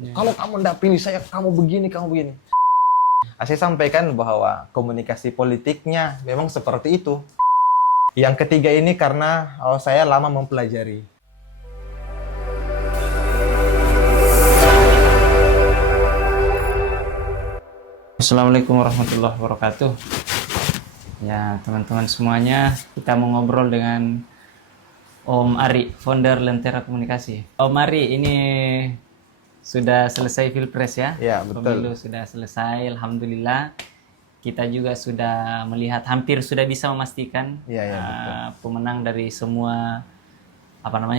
Kalau kamu nggak pilih saya, kamu begini, kamu begini. Saya sampaikan bahwa komunikasi politiknya memang seperti itu. Yang ketiga ini karena saya lama mempelajari. Assalamualaikum warahmatullahi wabarakatuh. Ya, teman-teman semuanya, kita mau ngobrol dengan Om Ari, founder Lentera Komunikasi. Om Ari, ini sudah selesai Pilpres ya? Ya, betul. Pemilu sudah selesai, alhamdulillah. Kita juga sudah melihat, hampir sudah bisa memastikan betul. pemenang dari semua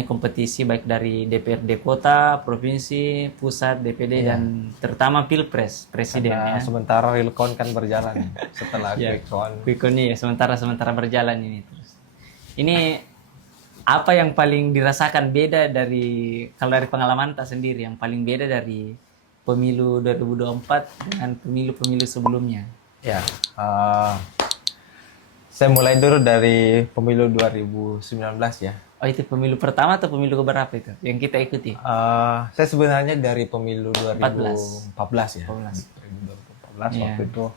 kompetisi, baik dari DPRD kota, provinsi, pusat, DPD, dan terutama Pilpres presiden. Karena sementara Realcon kan berjalan setelah Quickcon ya sementara berjalan ini terus. Ini apa yang paling dirasakan beda dari, kalau dari pengalaman tak sendiri, yang paling beda dari pemilu 2024 dengan pemilu-pemilu sebelumnya? Ya, saya mulai dulu dari pemilu 2019 ya. Oh, itu pemilu pertama atau pemilu keberapa itu yang kita ikuti? Saya sebenarnya dari pemilu 2014 ya. 2014 waktu itu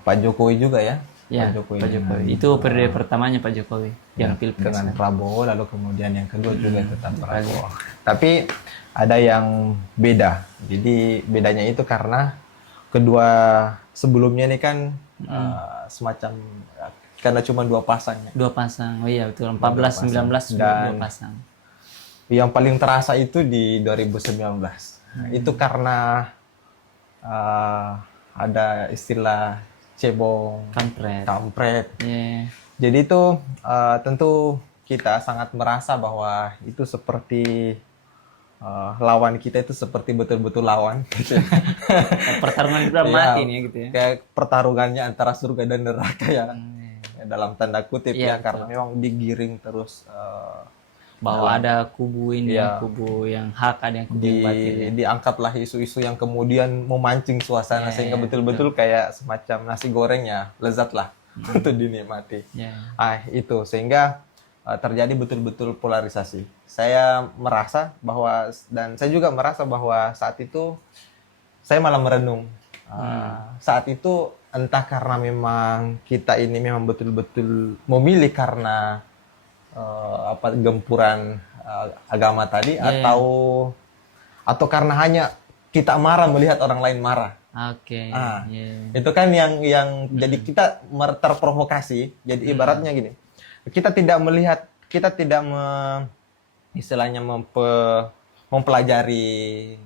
Pak Jokowi juga ya. Ya, Pak Jokowi. Itu periode pertamanya Pak Jokowi yang Pilpres dengan Prabowo, lalu kemudian yang kedua juga tetap Prabowo. Tapi ada yang beda. Jadi bedanya itu karena kedua sebelumnya ini kan semacam karena cuma dua pasang ya. Dua pasang, oh iya betul. 14, 19, dua pasang. Yang paling terasa itu di 2019. Itu karena ada istilah cebong, kampret. Yeah. Jadi itu tentu kita sangat merasa bahwa itu seperti lawan kita itu seperti betul-betul lawan. Pertarungan udah mati nih gitu ya. Kayak pertarungannya antara surga dan neraka ya. Dalam tanda kutip karena memang digiring terus bahwa ada kubu ini, kubu yang hak, ada yang kubu yang batil. Diangkatlah isu-isu yang kemudian memancing suasana sehingga betul-betul kayak semacam nasi goreng ya, lezat lah untuk dinikmati. Itu sehingga terjadi betul-betul polarisasi. Saya merasa bahwa, dan saya juga merasa bahwa saat itu saya malah merenung. Saat itu entah karena memang kita ini memang betul-betul memilih karena gempuran agama tadi, atau karena hanya kita marah melihat orang lain marah. Itu kan yang jadi kita terprovokasi. Jadi ibaratnya gini, kita tidak melihat, kita tidak istilahnya mempelajari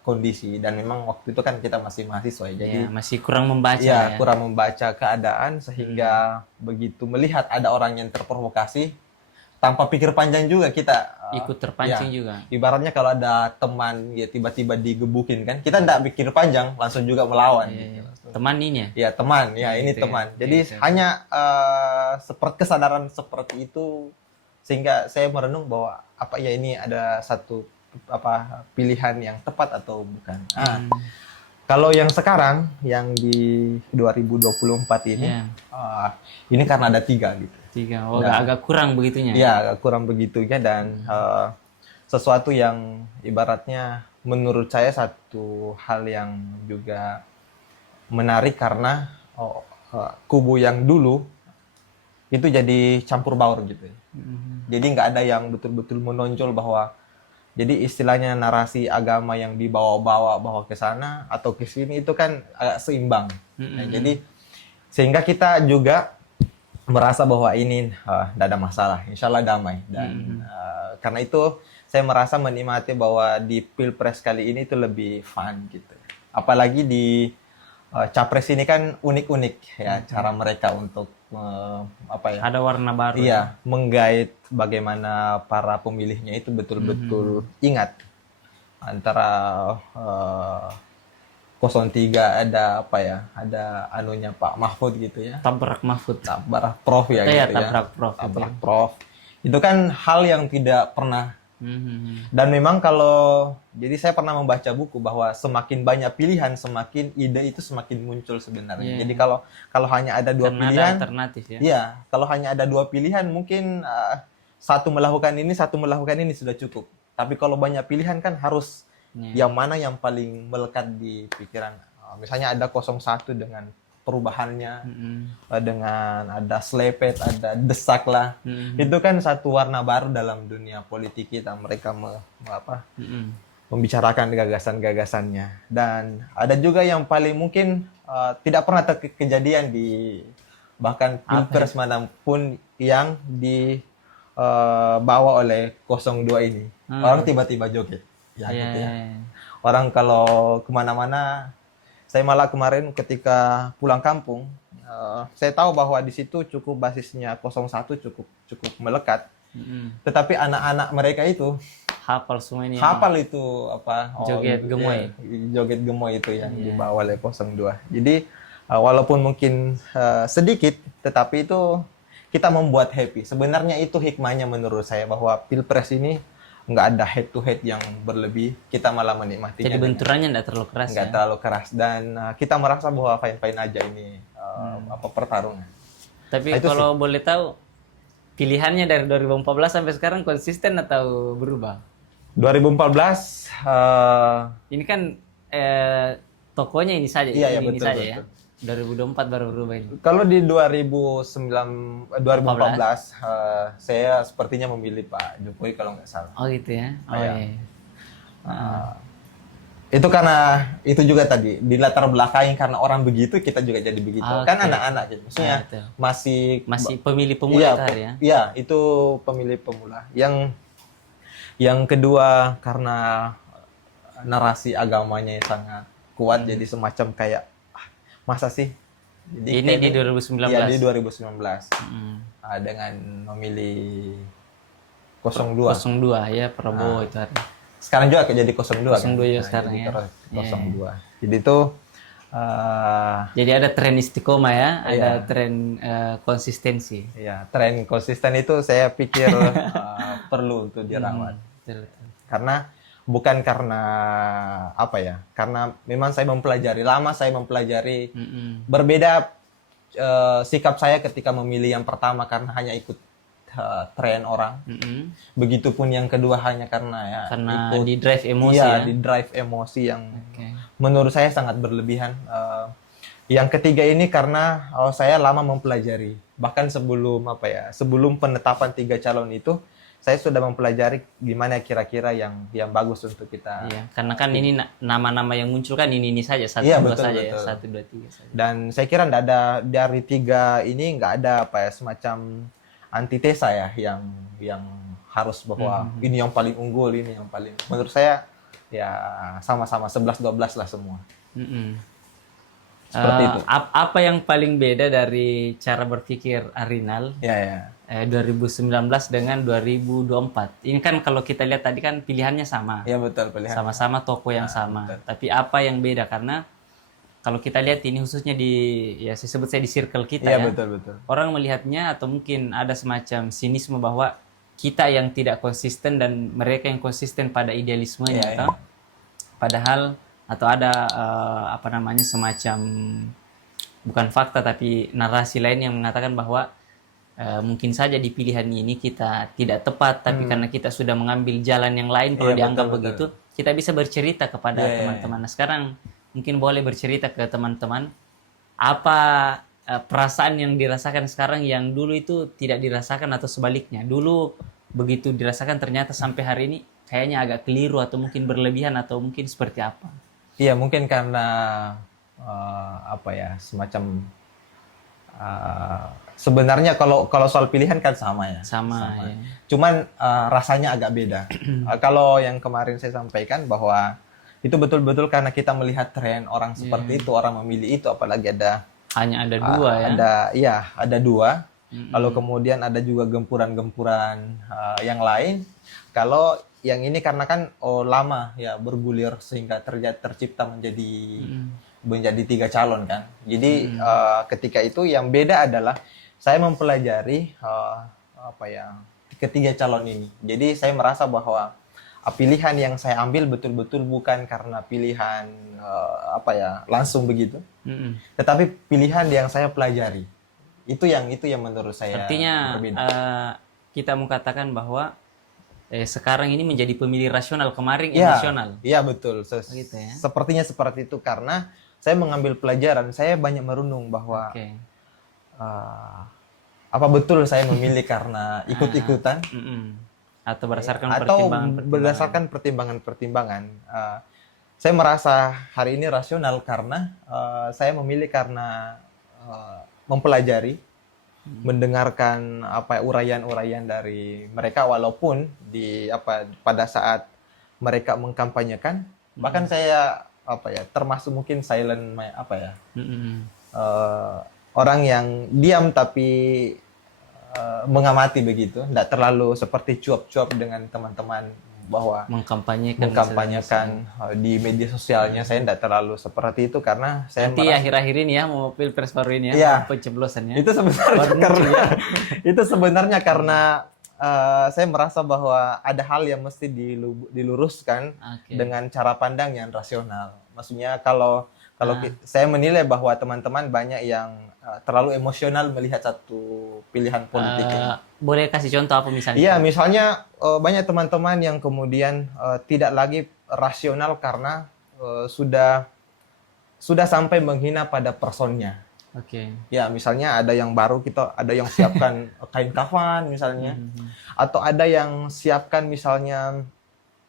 kondisi, dan memang waktu itu kan kita masih mahasiswa ya, jadi masih kurang membaca kurang membaca keadaan, sehingga begitu melihat ada orang yang terprovokasi, tanpa pikir panjang juga kita ikut terpancing juga. Ibaratnya kalau ada teman ya tiba-tiba digebukin kan, kita tidak pikir panjang, langsung juga melawan. Teman ini ya? Teman, ini teman. Jadi hanya seperti kesadaran seperti itu, sehingga saya merenung bahwa ini ada satu pilihan yang tepat atau bukan. Kalau yang sekarang, yang di 2024 ini, ini karena ada 3 gitu. 3, agak kurang begitunya. Iya, agak kurang begitunya, dan sesuatu yang ibaratnya menurut saya satu hal yang juga menarik karena kubu yang dulu itu jadi campur baur gitu. Jadi nggak ada yang betul-betul menonjol bahwa, jadi istilahnya narasi agama yang dibawa-bawa bahwa ke sana atau ke sini itu kan agak seimbang. Jadi sehingga kita juga merasa bahwa ini tidak ada masalah, insya Allah damai. Dan karena itu saya merasa menikmati bahwa di Pilpres kali ini itu lebih fun gitu. Apalagi di Capres ini kan unik-unik ya cara mereka untuk ada warna baru. Iya, menggait bagaimana para pemilihnya itu betul-betul ingat antara 03 ada ada anunya Pak Mahfud gitu ya. Tabrak Mahfud. Tabrak Prof ya gitu Tabrak ya. Prof. Tabrak Prof. Itu kan hal yang tidak pernah. Dan memang jadi saya pernah membaca buku bahwa semakin banyak pilihan, semakin ide itu semakin muncul sebenarnya. Jadi kalau hanya ada 2 pilihan, ada alternatif ya. Iya, kalau hanya ada 2 pilihan mungkin satu melakukan ini sudah cukup. Tapi kalau banyak pilihan kan harus Ya. yang mana yang paling melekat di pikiran. Misalnya ada 01 dengan perubahannya, dengan ada selepet, ada desak lah. Itu kan satu warna baru dalam dunia politik kita. Mereka membicarakan gagasan-gagasannya. Dan ada juga yang paling mungkin tidak pernah kejadian di bahkan pilpres manapun yang dibawa oleh 02 ini. Orang tiba-tiba joget. Ya, gitu ya. Orang kalau kemana-mana, saya malah kemarin ketika pulang kampung, saya tahu bahwa di situ cukup basisnya 01 cukup melekat. Tetapi anak-anak mereka itu Hafal semua ini. hafal itu Joget gemoy. Joget gemoy itu yang dibawa oleh 02. Jadi walaupun mungkin sedikit, tetapi itu kita membuat happy. Sebenarnya itu hikmahnya menurut saya, bahwa pilpres ini nggak ada head to head yang berlebih, kita malah menikmatinya. Jadi benturannya nggak terlalu keras. Nggak terlalu keras, dan kita merasa bahwa fine-fine aja ini pertarungan. Tapi Itu kalau boleh tahu, pilihannya dari 2014 sampai sekarang konsisten atau berubah? 2014 Ini kan tokonya ini saja, Iya, ini betul, saja betul. ya. 2024 baru berubah ini. kalau di 2014 saya sepertinya memilih Pak Jokowi kalau nggak salah. Oh gitu ya. Oh Iya. iya. Itu karena itu juga tadi di latar belakang karena orang begitu, kita juga jadi begitu. Kan Oke. anak-anak gitu. Maksudnya Betul. masih pemilih pemula iya, itu hari ya. Iya, itu pemilih pemula. Yang kedua karena narasi agamanya yang sangat kuat, jadi semacam kayak masa sih? Jadi Ini di 2019. Iya, di 2019. Dengan memilih 02. 02 ya, Prabowo itu hari. Sekarang juga jadi 02 kan. 02 ya sekarang jadi ya. 02. Jadi itu Jadi ada tren istiqomah ya, ada Iya. tren konsistensi. ya, tren konsisten itu saya pikir perlu untuk dirawat. Betul, betul. Karena bukan karena apa ya? Karena memang saya mempelajari berbeda sikap saya ketika memilih yang pertama karena hanya ikut tren orang. Begitupun yang kedua hanya karena Karena ikut di drive emosi iya, ya. di drive emosi yang Oke. menurut saya sangat berlebihan. Yang ketiga ini karena saya lama mempelajari, bahkan sebelum penetapan 3 calon itu, saya sudah mempelajari gimana kira-kira yang bagus untuk kita. Iya, karena kan ini nama-nama yang muncul kan ini saja, satu Iya, dua betul, saja ya, betul. 1, 2, 3 saja. Dan saya kira nggak ada dari 3 ini nggak ada semacam antitesa ya yang harus bahwa ini yang paling unggul, ini yang paling. Menurut saya ya sama-sama 11-12 lah semua. Seperti itu. Apa yang paling beda dari cara berpikir Arinal Ya, ya. 2019 dengan 2024? Ini kan kalau kita lihat tadi kan pilihannya sama. Iya, betul, pilihan. Sama-sama toko yang sama. betul. Tapi apa yang beda? Karena kalau kita lihat ini khususnya saya sebut saya di circle kita Iya, ya. betul. Orang melihatnya atau mungkin ada semacam sinisme bahwa kita yang tidak konsisten dan mereka yang konsisten pada idealismenya, Iya, atau padahal atau ada semacam bukan fakta tapi narasi lain yang mengatakan bahwa mungkin saja di pilihan ini kita tidak tepat, tapi karena kita sudah mengambil jalan yang lain, kalau Iya, dianggap betul, begitu, kita bisa bercerita kepada Iya, teman-teman. Nah, sekarang mungkin boleh bercerita ke teman-teman apa perasaan yang dirasakan sekarang yang dulu itu tidak dirasakan, atau sebaliknya dulu begitu dirasakan ternyata sampai hari ini kayaknya agak keliru atau mungkin berlebihan atau mungkin seperti apa? Iya, mungkin karena semacam sebenarnya kalau soal pilihan kan sama ya. Sama. Ya. Cuman rasanya agak beda. Kalau yang kemarin saya sampaikan bahwa itu betul-betul karena kita melihat tren orang seperti itu, orang memilih itu, apalagi hanya ada dua ya. Ada 2. Lalu kemudian ada juga gempuran-gempuran yang lain. Kalau yang ini karena kan lama ya bergulir sehingga tercipta menjadi 3 calon kan. Jadi ketika itu yang beda adalah saya mempelajari ketiga calon ini. Jadi saya merasa bahwa pilihan yang saya ambil betul-betul bukan karena pilihan langsung begitu, tetapi pilihan yang saya pelajari. Itu yang menurut saya artinya berbeda. kita mau katakan bahwa sekarang ini menjadi pemilih rasional, kemarin Iya, emosional. iya betul. Gitu ya. Sepertinya seperti itu karena saya mengambil pelajaran, saya banyak merenung bahwa Oke. eh, apa betul saya memilih karena ikut-ikutan Mm-mm. Atau berdasarkan atau pertimbangan-pertimbangan. berdasarkan pertimbangan-pertimbangan. Saya merasa hari ini rasional karena saya memilih karena mempelajari, mendengarkan apa uraian-uraian dari mereka walaupun pada saat mereka mengkampanyekan bahkan saya termasuk mungkin silent Mm-mm. eh, orang yang diam tapi mengamati begitu, tidak terlalu seperti cuap-cuap dengan teman-teman bahwa mengkampanyekan di media sosialnya. Saya tidak terlalu seperti itu karena saya Nanti merasa akhir-akhir ini ya mau pilpres baru ini ya, Iya. mau pencoblosannya. itu sebenarnya karena itu sebenarnya karena saya merasa bahwa ada hal yang mesti diluruskan Oke. dengan cara pandang yang rasional. Maksudnya kalau Ah. saya menilai bahwa teman-teman banyak yang terlalu emosional melihat satu pilihan politik ini. Boleh kasih contoh apa misalnya? Iya, misalnya banyak teman-teman yang kemudian tidak lagi rasional karena sudah sampai menghina pada personnya. Oke. Ya, misalnya ada yang baru ada yang siapkan kain kafan misalnya, atau ada yang siapkan misalnya,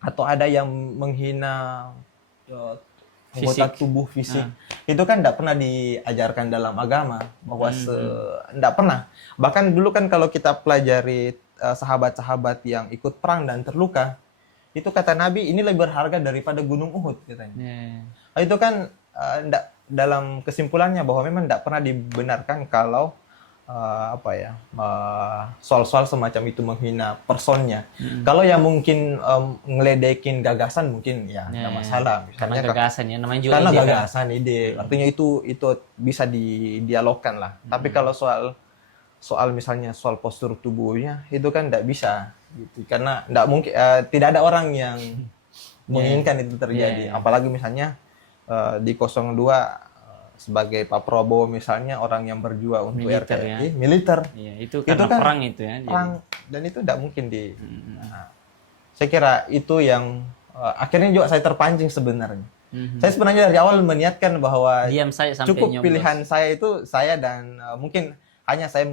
atau ada yang menghina anggota Fisik. tubuh fisik. Itu kan tidak pernah diajarkan dalam agama bahwa tidak pernah. Bahkan dulu kan kalau kita pelajari sahabat-sahabat yang ikut perang dan terluka, itu kata Nabi ini lebih berharga daripada gunung Uhud katanya. Yeah. Itu kan dalam kesimpulannya bahwa memang tidak pernah dibenarkan kalau soal-soal semacam itu menghina personnya. Kalau yang mungkin ngeledekin gagasan mungkin ya nggak masalah. Karena Misalnya gagasan ya, namanya juga karena ide kan. gagasan ide, artinya itu bisa didialogkan lah. Tapi kalau soal misalnya soal postur tubuhnya itu kan tidak bisa gitu, karena tidak mungkin tidak ada orang yang menginginkan itu terjadi. Apalagi misalnya di 02 sebagai Pak Prabowo misalnya orang yang berjuang untuk Militer, RTRI militer. Iya, itu karena kan perang itu ya. Perang, dan itu tidak mungkin saya kira itu yang akhirnya juga saya terpancing sebenarnya. Saya sebenarnya dari awal meniatkan bahwa Diam saja sampai cukup nyoblos. pilihan saya itu saya dan mungkin hanya saya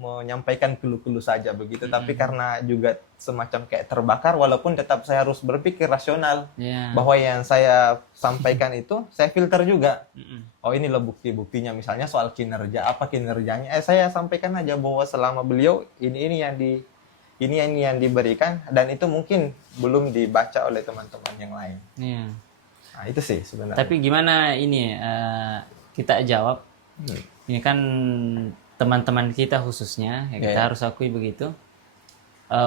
menyampaikan keluh-keluh saja begitu, tapi karena juga semacam kayak terbakar, walaupun tetap saya harus berpikir rasional bahwa yang saya sampaikan itu saya filter juga. Oh ini loh bukti-buktinya, misalnya soal kinerja, apa kinerjanya? Saya sampaikan aja bahwa selama beliau ini yang diberikan, dan itu mungkin belum dibaca oleh teman-teman yang lain. Nah, itu sih sebenarnya. Tapi gimana ini kita jawab? Ini kan teman-teman kita khususnya, ya kita harus akui begitu,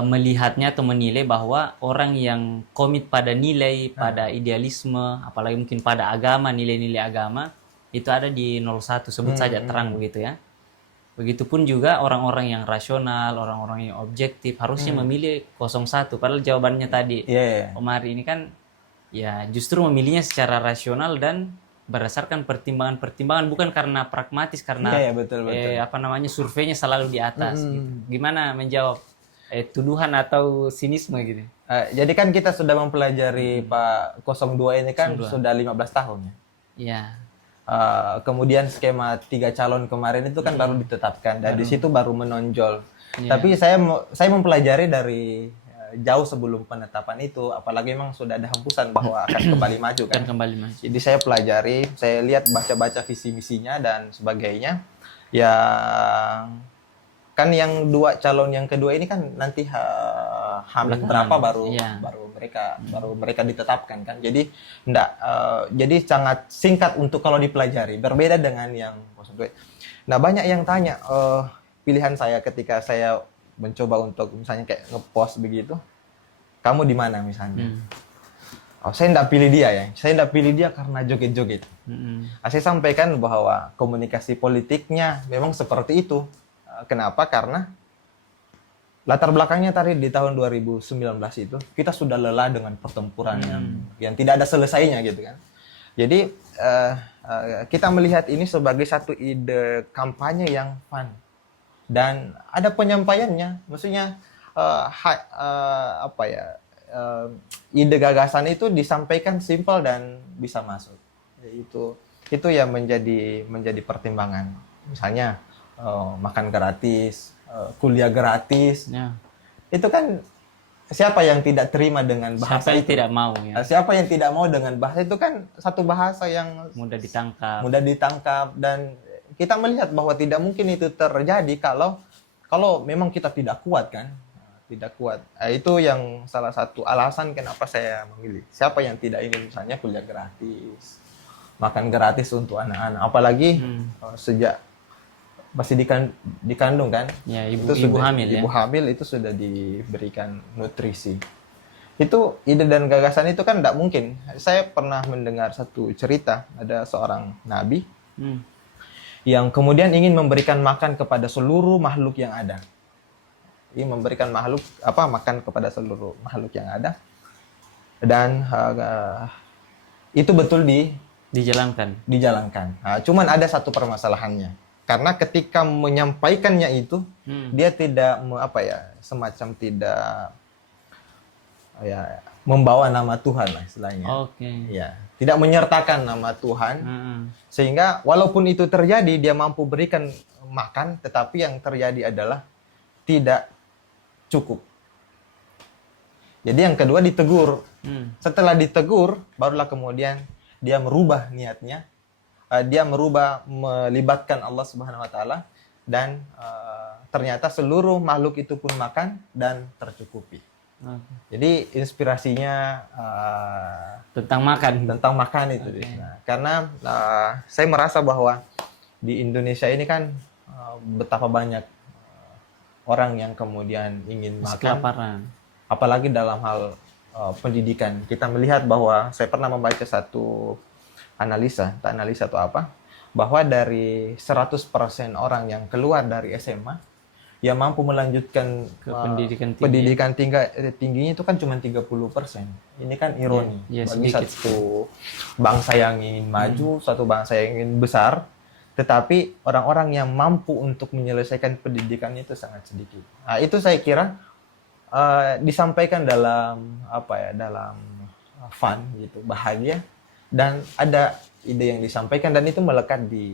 melihatnya atau menilai bahwa orang yang komit pada nilai, pada idealisme, apalagi mungkin pada agama, nilai-nilai agama, itu ada di 01, sebut saja terang begitu ya. Begitupun juga orang-orang yang rasional, orang-orang yang objektif, harusnya memilih 01. Padahal jawabannya tadi, Om Ari ini kan, ya justru memilihnya secara rasional dan berdasarkan pertimbangan-pertimbangan, bukan karena pragmatis, karena betul. surveinya selalu di atas gitu. Gimana menjawab tuduhan atau sinisme gitu? Jadi kan kita sudah mempelajari Pak 02 ini kan sudah 15 tahun ya. Iya. Kemudian skema 3 calon kemarin itu kan baru ditetapkan, dan di situ baru menonjol. Tapi saya mempelajari dari jauh sebelum penetapan itu, apalagi memang sudah ada hembusan bahwa akan kembali maju kan. Jadi saya pelajari, saya lihat, baca-baca visi misinya dan sebagainya. Ya kan yang calon yang kedua ini kan nanti H-berapa baru mereka ditetapkan kan. Jadi jadi sangat singkat untuk kalau dipelajari, berbeda dengan yang 02. Nah, banyak yang tanya pilihan saya ketika saya mencoba untuk misalnya kayak ngepost begitu, kamu di mana misalnya? Saya tidak pilih dia ya. Saya tidak pilih dia karena joget-joget. Saya sampaikan bahwa komunikasi politiknya memang seperti itu. Kenapa? Karena latar belakangnya tadi di tahun 2019 itu kita sudah lelah dengan pertempuran yang tidak ada selesainya gitu kan. Jadi kita melihat ini sebagai satu ide kampanye yang fun. Dan ada penyampaiannya, maksudnya apa ya, eh, ide gagasan itu disampaikan simpel dan bisa masuk. Itu yang menjadi pertimbangan. Misalnya makan gratis, kuliah gratis. Ya. Itu kan siapa yang tidak terima dengan bahasa Siapa yang itu? tidak mau ya? Siapa yang tidak mau dengan bahasa itu? Kan satu bahasa yang Mudah ditangkap. mudah ditangkap, dan kita melihat bahwa tidak mungkin itu terjadi kalau memang kita tidak kuat kan, tidak kuat. Itu yang salah satu alasan kenapa saya memilih. Siapa yang tidak ingin misalnya kuliah gratis, makan gratis untuk anak-anak, apalagi sejak masih dikandung kan, Ya, itu ibu sudah, hamil ya. ibu hamil itu sudah diberikan nutrisi. Itu ide dan gagasan itu kan tidak mungkin. Saya pernah mendengar satu cerita, ada seorang nabi Hmm. yang kemudian ingin memberikan makan kepada seluruh makhluk yang ada. Ingin memberikan makan kepada seluruh makhluk yang ada. Dan itu betul Dijalankan. dijalankan. Nah, cuman ada satu permasalahannya. Karena ketika menyampaikannya itu, dia tidak semacam tidak ya membawa nama Tuhan lah istilahnya. Oke. Ya, tidak menyertakan nama Tuhan. Heeh. Sehingga walaupun itu terjadi, dia mampu berikan makan, tetapi yang terjadi adalah tidak cukup. Jadi yang kedua ditegur. Setelah ditegur, barulah kemudian dia merubah niatnya. Dia melibatkan Allah Subhanahu wa taala, dan ternyata seluruh makhluk itu pun makan dan tercukupi. Oke. Jadi inspirasinya Tentang makan. tentang makan itu. Oke. Nah, karena saya merasa bahwa di Indonesia ini kan betapa banyak orang yang kemudian ingin Masih makan, kelaparan. apalagi dalam hal pendidikan. Kita melihat bahwa saya pernah membaca satu analisa atau apa, bahwa dari 100% orang yang keluar dari SMA yang mampu melanjutkan Ke pendidikan tinggi. pendidikan tingginya itu kan cuma 30%. Ini kan ironi Ya, bagi sedikit. satu bangsa yang ingin maju, satu bangsa yang ingin besar, tetapi orang-orang yang mampu untuk menyelesaikan pendidikan itu sangat sedikit. Nah, itu saya kira disampaikan dalam dalam fun gitu, bahagia, dan ada ide yang disampaikan dan itu melekat di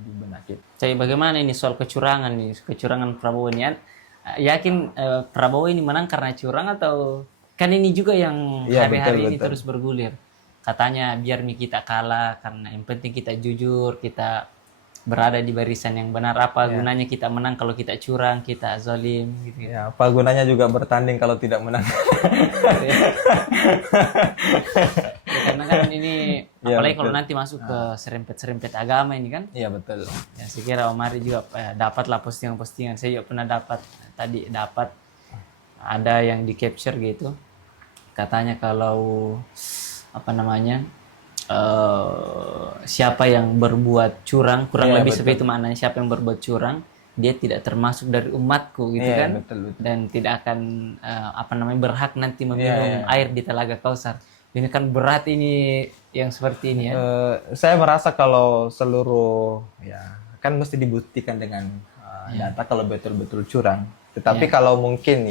benak kita. Jadi bagaimana ini soal kecurangan Prabowo ini? Yakin Prabowo ini menang karena curang atau kan ini juga yang Iya, hari-hari ini betul. terus bergulir. Katanya biar kita kalah karena yang penting kita jujur, kita berada di barisan yang benar. Apa gunanya kita menang kalau kita curang, kita zalim gitu. Ya, apa gunanya juga bertanding kalau tidak menang? Ya, karena kan ini Iya, apalagi kalau betul. nanti masuk ke serempet-serempet agama ini kan. Iya, betul. Ya, saya kira Om Ari juga dapatlah postingan-postingan. Saya juga pernah dapat ada yang di capture gitu. Katanya kalau siapa yang berbuat curang, kurang Iya, lebih betul. seperti itu maknanya, siapa yang berbuat curang, dia tidak termasuk dari umatku gitu Iya, kan. betul. Dan tidak akan berhak nanti meminum Iya. air di Telaga Kausar. Ini kan berat ini yang seperti ini ya. Saya merasa kalau seluruh kan mesti dibuktikan dengan data kalau betul-betul curang. Tetapi kalau mungkin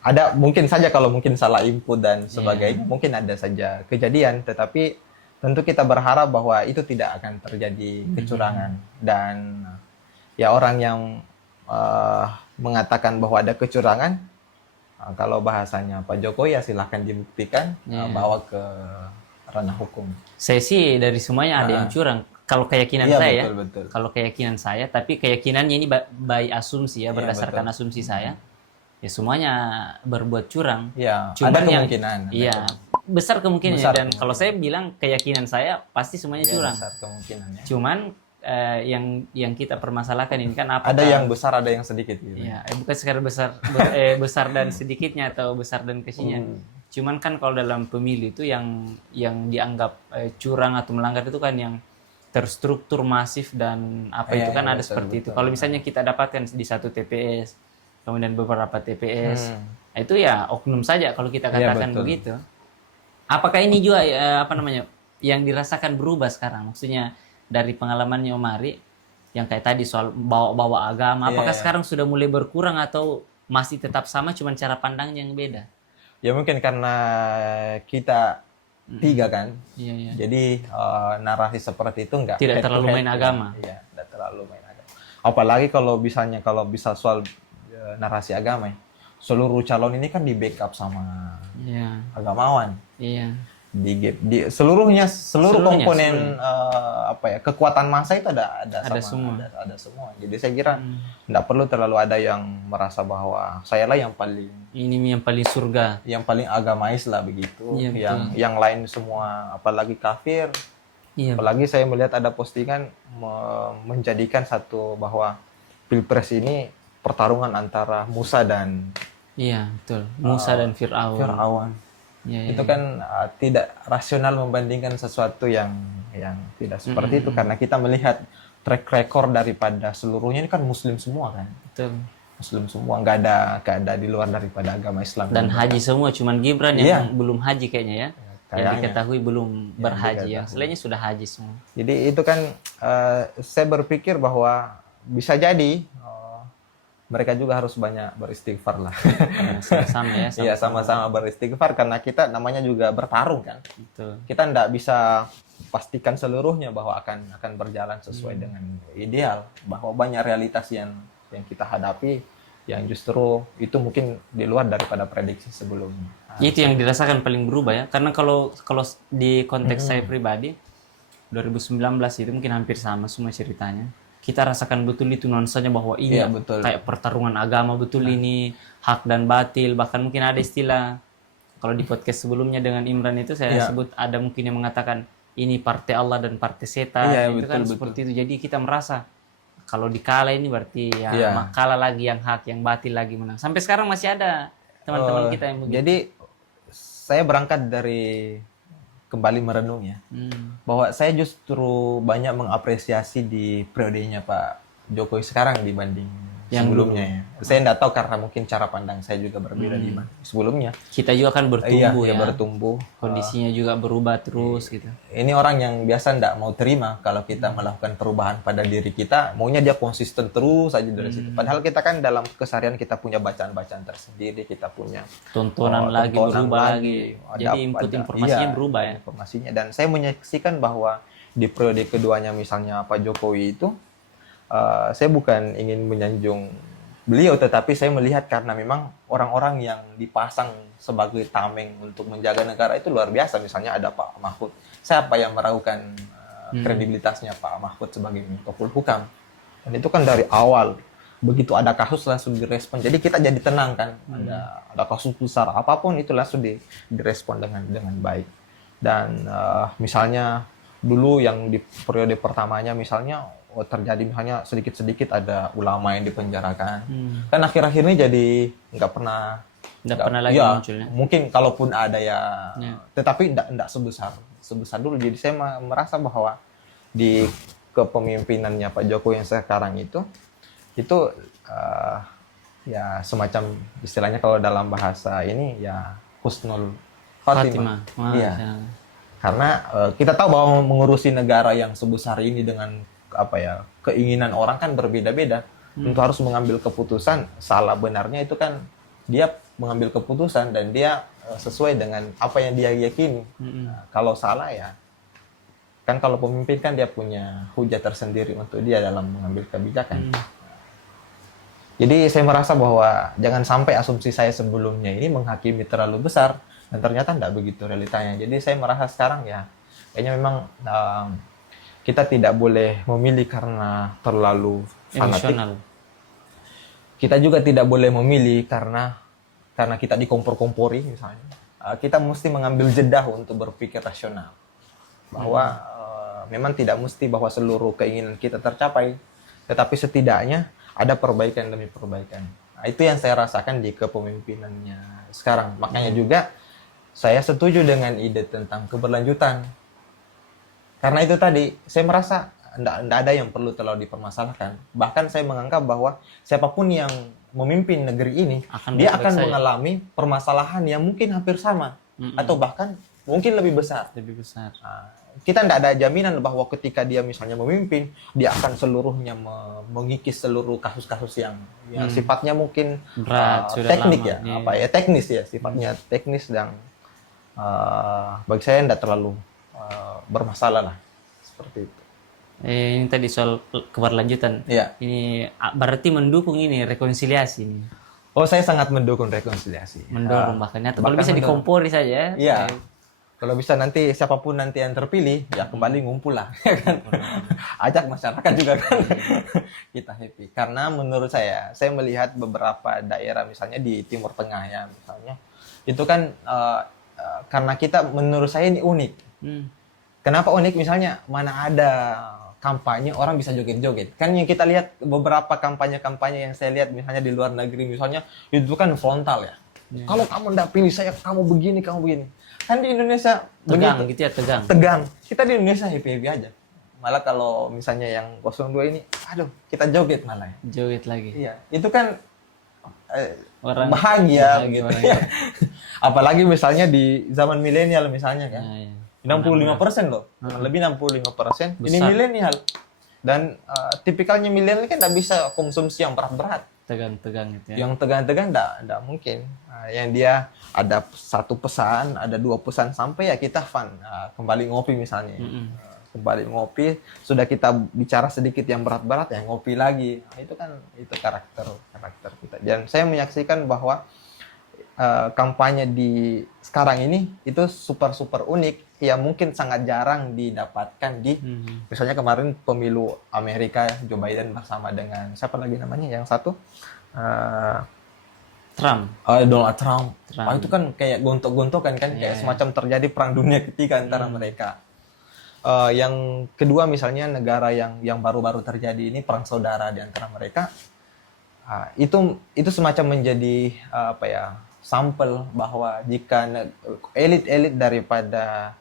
ada mungkin saja kalau mungkin salah input dan sebagainya, mungkin ada saja kejadian. Tetapi tentu kita berharap bahwa itu tidak akan terjadi kecurangan, dan orang yang mengatakan bahwa ada kecurangan, kalau bahasanya Pak Jokowi silahkan dibuktikan, bawa ke ranah hukum. Saya sih dari semuanya ada yang curang. Kalau keyakinan Iya, saya, betul. kalau keyakinan saya, tapi keyakinannya ini by asumsi ya, Iya, berdasarkan betul. asumsi saya, ya semuanya berbuat curang. Ya, Cuman ada kemungkinan. Iya, besar kemungkinannya. Besar Dan kalau saya bilang keyakinan saya pasti semuanya curang. Besar kemungkinannya. Cuman yang kita permasalahkan ini kan apa? Ada yang besar, ada yang sedikit gitu. Ya, bukan sekedar besar dan sedikitnya atau besar dan kecilnya. Cuman kan kalau dalam pemilu itu yang dianggap curang atau melanggar itu kan yang terstruktur, masif, dan itu kan ada betul, seperti itu. betul. Kalau misalnya kita dapatkan di satu TPS, kemudian beberapa TPS, itu ya oknum saja kalau kita katakan betul. begitu. Apakah ini juga yang dirasakan berubah sekarang? Maksudnya dari pengalamannya Om Ari, yang kayak tadi soal bawa-bawa agama. Apakah Iya. sekarang sudah mulai berkurang atau masih tetap sama, cuman cara pandangnya yang beda? Ya mungkin karena kita tiga kan, Iya, iya. jadi narasi seperti itu nggak Tidak head to terlalu head, main ya. agama. Iya, tidak terlalu main agama. Apalagi kalau bisa soal narasi agama ya, seluruh calon ini kan di backup sama Iya, agamawan. iya. Seluruh Seluruhnya, komponen kekuatan massa itu Ada semua. ada semua. Jadi saya kira nggak perlu terlalu ada yang merasa bahwa saya lah Ini yang paling surga. yang paling agamais lah begitu. Iya, betul. Yang lain semua apalagi kafir. Iya, Apalagi saya melihat ada postingan menjadikan satu bahwa Pilpres ini pertarungan antara Musa dan iya, betul. Musa dan Fir'aun. Firaun. Iya, iya. Itu kan tidak rasional membandingkan sesuatu yang tidak seperti itu karena kita melihat track record daripada seluruhnya ini kan Muslim semua kan. Betul. Muslim semua nggak ada di luar daripada agama Islam. Dan haji semua, cuman Gibran Iya. yang belum haji kayaknya ya. Yang Kayaknya. diketahui belum berhaji. Yang diketahui. selainnya sudah haji semua. Jadi itu kan saya berpikir bahwa bisa jadi mereka juga harus banyak beristighfar lah. Ya, sama-sama ya. Iya sama-sama beristighfar karena kita namanya juga bertarung kan. Betul. Kita nggak bisa pastikan seluruhnya bahwa akan berjalan sesuai dengan ideal, bahwa banyak realitas yang kita hadapi yang justru itu mungkin di luar daripada prediksi sebelumnya. Itu yang dirasakan paling berubah ya. Karena kalau di konteks saya pribadi 2019 itu mungkin hampir sama semua ceritanya. Kita rasakan betul itu nuansanya bahwa ini Iya, betul. kayak pertarungan agama betul ini, hak dan batil, bahkan mungkin ada istilah kalau di podcast sebelumnya dengan Imran itu saya Iya. sebut ada mungkin yang mengatakan ini partai Allah dan partai setan. Iya, Itu kan betul, seperti itu. Jadi kita merasa kalau dikalah ini berarti ya Iya. kalah lagi yang hak, yang batil lagi menang. Sampai sekarang masih ada teman-teman kita yang begitu. Jadi saya berangkat dari kembali merenung ya, bahwa saya justru banyak mengapresiasi di periodenya Pak Jokowi sekarang dibanding Yang sebelumnya ya. Saya nggak tahu karena mungkin cara pandang saya juga berbeda dibanding sebelumnya. Kita juga kan bertumbuh Iya, ya. bertumbuh. Kondisinya juga berubah terus gitu. Ini orang yang biasa nggak mau terima kalau kita melakukan perubahan pada diri kita, maunya dia konsisten terus aja dari situ. Padahal kita kan dalam keseharian kita punya bacaan-bacaan tersendiri, kita punya Tontonan lagi tontonan berubah lagi. Jadi input informasinya iya, berubah ya. informasinya. Dan saya menyaksikan bahwa di periode keduanya misalnya Pak Jokowi itu, saya bukan ingin menyanjung beliau, tetapi saya melihat karena memang orang-orang yang dipasang sebagai tameng untuk menjaga negara itu luar biasa. Misalnya ada Pak Mahfud. Siapa yang meragukan kredibilitasnya Pak Mahfud sebagai Menko Polhukam? Dan itu kan dari awal begitu ada kasus langsung direspon. Jadi kita jadi tenang kan. Ada kasus besar apapun itu langsung direspon dengan baik. Dan misalnya dulu yang di periode pertamanya misalnya terjadi misalnya sedikit-sedikit ada ulama yang dipenjarakan. Kan akhir-akhir ini jadi nggak pernah lagi ya, munculnya. mungkin kalaupun ada ya, tetapi nggak sebesar dulu. Jadi saya merasa bahwa di kepemimpinannya Pak Jokowi yang sekarang itu ya semacam istilahnya kalau dalam bahasa ini ya husnul Fatimah. Iya. Karena kita tahu bahwa mengurusi negara yang sebesar ini dengan keinginan orang kan berbeda-beda. Untuk harus mengambil keputusan, salah benarnya itu kan dia mengambil keputusan dan dia sesuai dengan apa yang dia yakini. Kalau salah ya, kan kalau pemimpin kan dia punya hujah tersendiri untuk dia dalam mengambil kebijakan. Jadi saya merasa bahwa jangan sampai asumsi saya sebelumnya ini menghakimi terlalu besar dan ternyata tidak begitu realitanya. Jadi saya merasa sekarang ya kayaknya memang kita tidak boleh memilih karena terlalu fanatik. Emosional. Kita juga tidak boleh memilih karena kita dikompor-kompori misalnya. Kita mesti mengambil jeda untuk berpikir rasional. Bahwa memang tidak mesti bahwa seluruh keinginan kita tercapai, tetapi setidaknya ada perbaikan demi perbaikan. Nah, itu yang saya rasakan di kepemimpinannya sekarang. Makanya juga saya setuju dengan ide tentang keberlanjutan. Karena itu tadi, saya merasa tidak ada yang perlu terlalu dipermasalahkan. Bahkan saya menganggap bahwa siapapun yang memimpin negeri ini, dia akan mengalami permasalahan yang mungkin hampir sama. Atau bahkan mungkin lebih besar. Lebih besar. Nah, kita tidak ada jaminan bahwa ketika dia misalnya memimpin, dia akan seluruhnya mengikis seluruh kasus-kasus yang sifatnya mungkin Berat, sudah teknik lama. ya, Iya. teknis ya, sifatnya teknis dan bagi saya tidak terlalu bermasalah lah seperti itu. Ini tadi soal keberlanjutan. Iya. Ini berarti mendukung ini rekonsiliasi ini. Oh, saya sangat mendukung rekonsiliasi. Mendorong bahkan atau kalau bahkan bisa mendorong. dikompori saja. Iya. Kalau bisa nanti siapapun nanti yang terpilih, ya kembali ngumpul lah. Ya kan? Ajak masyarakat juga kan. Kita happy. Karena menurut saya melihat beberapa daerah misalnya di Timur Tengah ya misalnya, itu kan karena kita menurut saya ini unik. Kenapa unik? Misalnya mana ada kampanye orang bisa joget-joget. Kan yang kita lihat beberapa kampanye-kampanye yang saya lihat misalnya di luar negeri misalnya, itu kan frontal ya. Kalau kamu nggak pilih saya, kamu begini, kamu begini. Kan di Indonesia Tegang begitu. gitu ya, tegang. Tegang. Kita di Indonesia happy-happy aja. Malah kalau misalnya yang 02 ini, aduh, kita joget malah ya. Joget lagi. Iya, itu kan Orang bahagia gitu orang ya. Apalagi misalnya di zaman milenial misalnya kan. ya. 65% loh. Lebih 65%. Ini Besar. milenial. Dan tipikalnya milenial kan tidak bisa konsumsi yang berat-berat. Tegang-tegang gitu ya. Yang tegang-tegang enggak mungkin. Yang dia ada satu pesan, ada dua pesan sampai ya kita fun. Kembali ngopi misalnya. Kembali ngopi, sudah kita bicara sedikit yang berat-berat ya ngopi lagi. Itu kan itu karakter kita. Dan saya menyaksikan bahwa kampanye di sekarang ini itu super unik. Ya mungkin sangat jarang didapatkan di misalnya kemarin pemilu Amerika Joe Biden bersama dengan siapa lagi namanya yang satu Trump. Donald Trump. Itu kan kayak gontok-gontokan kan kayak semacam terjadi perang dunia ketiga antara mereka. Yang kedua misalnya negara yang baru-baru terjadi ini perang saudara di antara mereka. Itu semacam menjadi sampel bahwa jika elit-elit daripada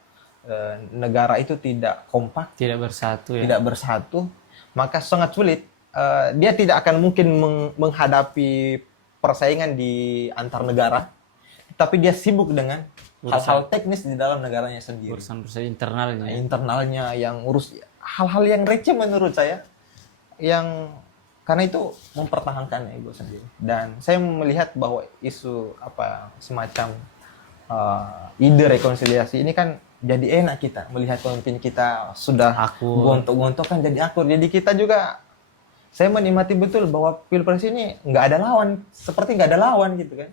negara itu tidak kompak, Tidak bersatu ya. tidak bersatu, maka sangat sulit. Dia tidak akan mungkin menghadapi persaingan di antar negara, tapi dia sibuk dengan hal-hal teknis di dalam negaranya sendiri. Urusan internalnya. Internalnya yang urus hal-hal yang receh menurut saya, yang karena itu mempertahankan ego sendiri. Dan saya melihat bahwa isu semacam ide rekonsiliasi ini kan jadi enak kita melihat pemimpin kita sudah gontok-gontokan jadi akur. Jadi kita juga saya menikmati betul bahwa Pilpres ini nggak ada lawan, seperti nggak ada lawan gitu kan.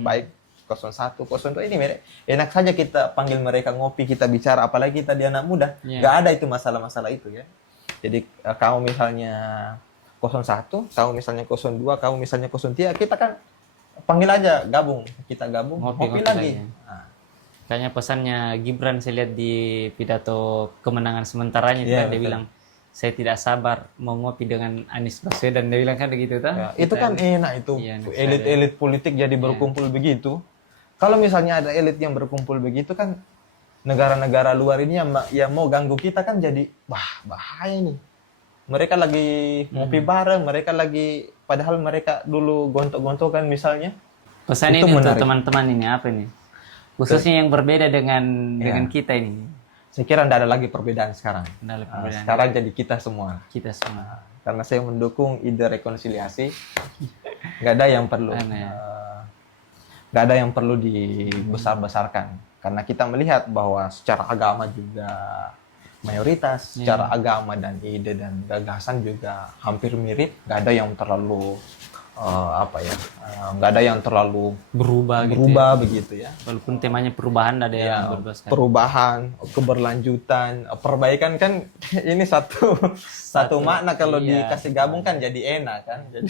Baik 01, 02 ini enak saja kita panggil mereka ngopi, kita bicara, apalagi kita di anak muda, nggak ada itu masalah-masalah itu ya. Jadi kamu misalnya 01, kamu misalnya 02, kamu misalnya 03, kita kan panggil aja gabung, kita gabung, ngopi lagi. Kayaknya pesannya Gibran saya lihat di pidato kemenangan sementaranya itu kan dia bilang saya tidak sabar mau ngopi dengan Anies Baswedan, dia bilang kan begitu tuh. Ya, itu kan enak itu elit-elit politik jadi berkumpul begitu. Kalau misalnya ada elit yang berkumpul begitu kan negara-negara luar ini yang mau ganggu kita kan jadi bahaya nih. Mereka lagi ngopi bareng, mereka lagi padahal mereka dulu gontok-gontokan misalnya. Pesan ini untuk teman-teman ini apa nih? Khususnya yang berbeda dengan kita ini. Saya kira tidak ada lagi perbedaan sekarang. Sekarang jadi kita semua. Kita semua. Karena saya mendukung ide rekonsiliasi. Nggak ada yang perlu. Nggak ada yang perlu dibesar-besarkan. Karena kita melihat bahwa secara agama juga mayoritas, secara agama dan ide dan gagasan juga hampir mirip. Nggak ada yang terlalu nggak ada yang terlalu berubah begitu ya. Walaupun temanya perubahan ada yang berubah sekali. Perubahan, keberlanjutan, perbaikan kan ini satu makna kalau dikasih gabung kan jadi enak kan. Jadi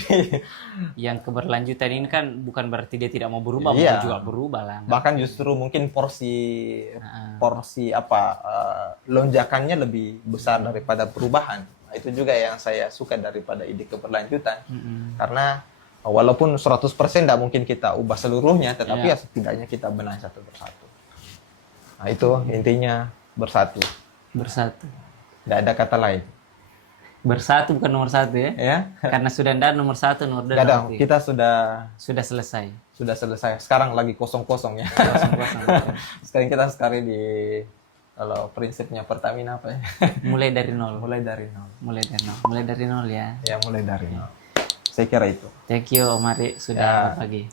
yang keberlanjutan ini kan bukan berarti dia tidak mau berubah, mau juga berubah lah. Bahkan justru mungkin porsi lonjakannya lebih besar daripada perubahan. Nah, itu juga yang saya suka daripada ide keberlanjutan. Karena walaupun 100% tidak mungkin kita ubah seluruhnya, tetapi ya setidaknya kita benahi satu persatu. Nah itu intinya bersatu. Bersatu. Tidak ada kata lain. Bersatu bukan nomor satu ya. Ya, Karena sudah ada nomor satu, nomor dua, nggak ada. nomor tiga. Kita Sudah selesai. sudah selesai. Sekarang lagi kosong-kosong ya. Kosong-kosong. Sekarang di kalau prinsipnya Pertamina apa ya? Mulai dari nol. Mulai dari nol. Mulai dari nol. Mulai dari nol ya. Ya, mulai dari nol. Saya kira itu. Thank you Om Ari Ya. sudah berbagi.